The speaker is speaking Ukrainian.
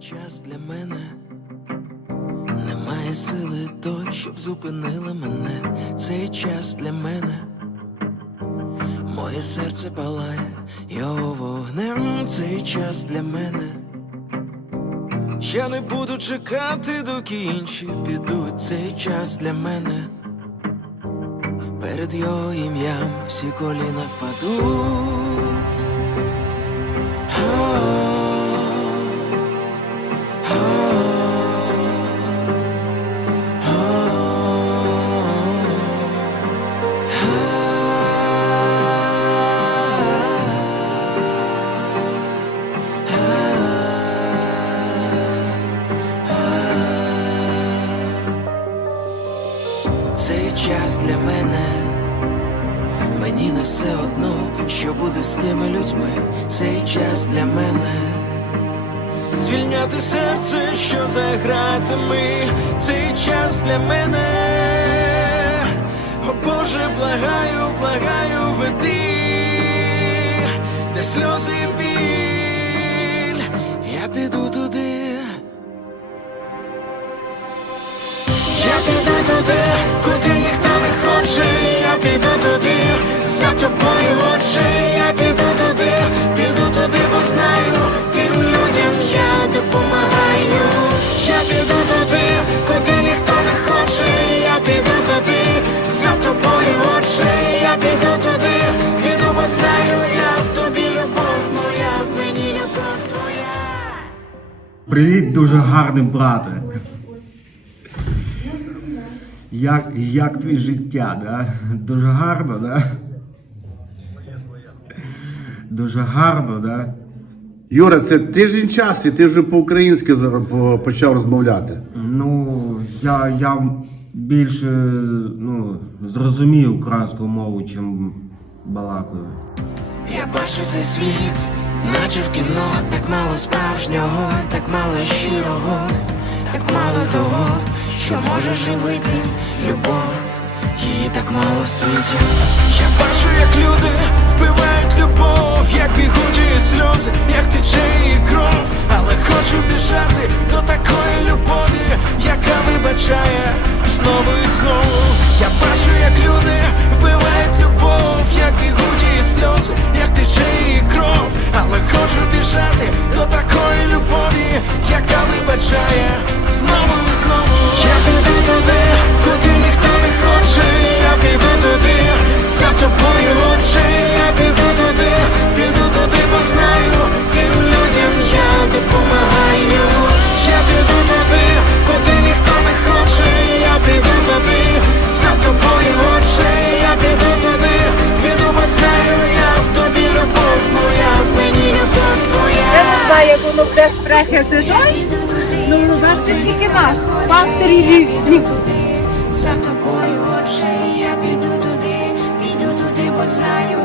час для мене. Немає сили той, щоб зупинила мене. Цей час для мене. Моє серце палає його вогнем. Цей час для мене. Я не буду чекати, доки інші підуть. Цей час для мене. Перед його ім'ям всі коліна впадуть. Час для мене, мені не все одно, що буде з тими людьми. Цей час для мене. Звільняти серце, що за гратами, цей час для мене. О Боже, благаю, благаю, веди, де сльози і біль, я піду туди. Я піду туди, хоче, я піду туди, за тобою очі, я піду туди, піду туди, бо знаю, тим людям я допомагаю. Я піду туди, куди ніхто не хоче, я піду туди, за тобою очі, я піду туди, піду, бо знаю, я в тобі любов моя, в мені любов твоя. Привіт, дуже гарний брате. Як, як твоє життя, да? Дуже гарно, да? Дуже гарно, да? Юра, це тиждень часу, і ти вже по-українськи почав розмовляти. Ну, я, я більше ну, зрозумів українську мову, чим балакаю. Я бачу цей світ, наче в кіно, так мало справжнього, так мало щирого, так мало того, що може живити любов, її так мало в світі. Я бачу, як люди вбивають любов, як бігучі сльози, як тече її кров, але хочу біжати до такої любові, яка вибачає знову і знову. Я бачу, як люди вбивають любов, як бігуть її сльози, як тече її кров, але хочу біжати до такої любові, яка вибачає шпрехи сезон. Ну, ви бачите, скільки нас, пастирів вівців. За тобою очі, я піду туди, піду туди, бо знаю,